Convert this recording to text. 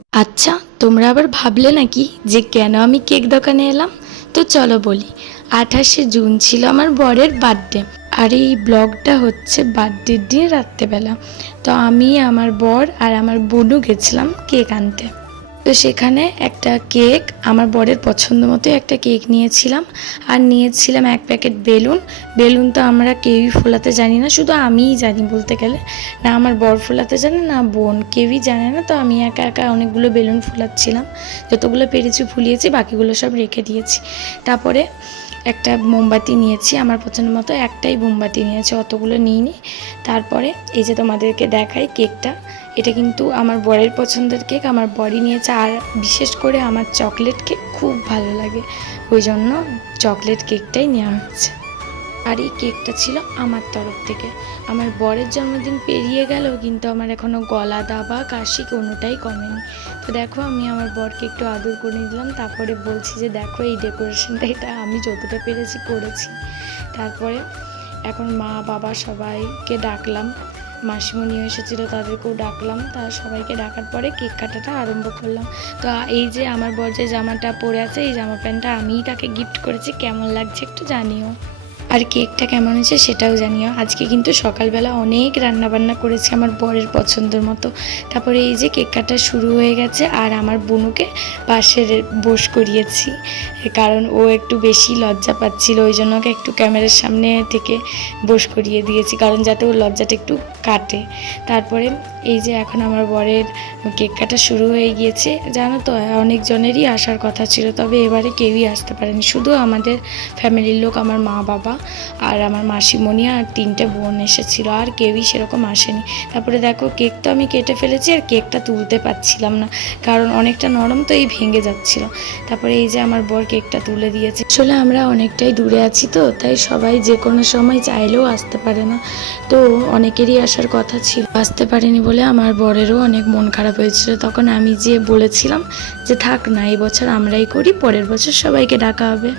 আচ্ছা, তোমরা আবার ভাবলে নাকি যে কেন আমি কেক দোকানে এলাম? তো চলো বলি। 28শে জুন ছিল আমার বরের বার্থডে। আর এই ব্লগটা হচ্ছে বার্থডের দিন রাত্রেবেলা। তো আমি, আমার বর আর আমার বোনও গেছিলাম কেক আনতে। তো সেখানে একটা কেক, আমার বরের পছন্দ মতো একটা কেক নিয়েছিলাম। আর নিয়েছিলাম 1 প্যাকেট বেলুন। বেলুন তো আমরা কেউই ফোলাতে জানি না, শুধু আমিই জানি বলতে গেলে। না আমার বর ফোলাতে জানে, না বোন, কেউই জানে না। তো আমি একা একা অনেকগুলো বেলুন ফোলাচ্ছিলাম। যতগুলো পেরেছি ফুলিয়েছি, বাকিগুলো সব রেখে দিয়েছি। তারপরে একটা মোমবাতি নিয়েছি, আমার পছন্দ মতো একটাই মোমবাতি নিয়েছি, অতগুলো নিইনি। তারপরে এই যে তোমাদেরকে দেখাই কেকটা, এটা কিন্তু আমার বরের পছন্দের কেক, আমার বরই নিয়েছে। আর বিশেষ করে আমার চকলেট কেক খুব ভালো লাগে, ওই জন্য চকলেট কেকটাই নেওয়া হয়েছে। আর এই কেকটা ছিল আমার তরফ থেকে। আমার বরের জন্মদিন পেরিয়ে গেল, কিন্তু আমার এখনও গলা দাবা কাশি কোনোটাই কমেনি। তো দেখো আমি আমার বরকে একটু আদর করে দিলাম, তারপরে বলছি যে দেখো এই ডেকোরেশনটা, এটা আমি যতটা পেরেছি করেছি। তারপরে এখন মা বাবা সবাইকে ডাকলাম, মাসিমণি এসেছিলো তাদেরকেও ডাকলাম। তার সবাইকে ডাকার পরে কেক কাটাটা আরম্ভ করলাম। তো এই যে আমার বর যে জামাটা পরে আছে, এই জামা প্যান্টটা আমিই তাকে গিফট করেছি। কেমন লাগছে একটু জানিও, আর কেকটা কেমন হয়েছে সেটাও জানিও। আজকে কিন্তু সকালবেলা অনেক রান্নাবান্না করেছি আমার বরের পছন্দের মতো। তারপরে এই যে কেক কাটা শুরু হয়ে গেছে, আর আমার বোনুকে পাশে বস করিয়েছি, কারণ ও একটু বেশি লজ্জা পাচ্ছিল, ওই জন্য ওকে একটু ক্যামেরার সামনে থেকে বস করিয়ে দিয়েছি, কারণ যাতে ওর লজ্জাটা একটু কাটে। তারপরে এই যে এখন আমার বরের কেক কাটা শুরু হয়ে গিয়েছে। জানো তো অনেকজনেরই আসার কথা ছিল, তবে এবারে কেউই আসতে পারেনি, শুধু আমাদের ফ্যামিলির লোক, আমার মা বাবা আর আমার মাসিমণি আর 3টে বোন এসেছিলো, আর কেউই সেরকম আসেনি। তারপরে দেখো কেক তো আমি কেটে ফেলেছি, আর কেকটা তুলতে পারছিলাম না, কারণ অনেকটা নরম, তো এই ভেঙে যাচ্ছিলো। তারপরে এই যে আমার বর কেকটা তুলে দিয়েছে। আসলে আমরা অনেকটাই দূরে আছি, তো তাই সবাই যে কোনো সময় চাইলেও আসতে পারে না। তো অনেকেরই আসার কথা ছিল, আসতে পারেনি বলে আমার বরেরও অনেক মন খারাপ হয়েছিল। তখন আমি যে বলেছিলাম যে থাক না, এই বছর আমরাই করি, পরের বছর সবাইকে ডাকা হবে।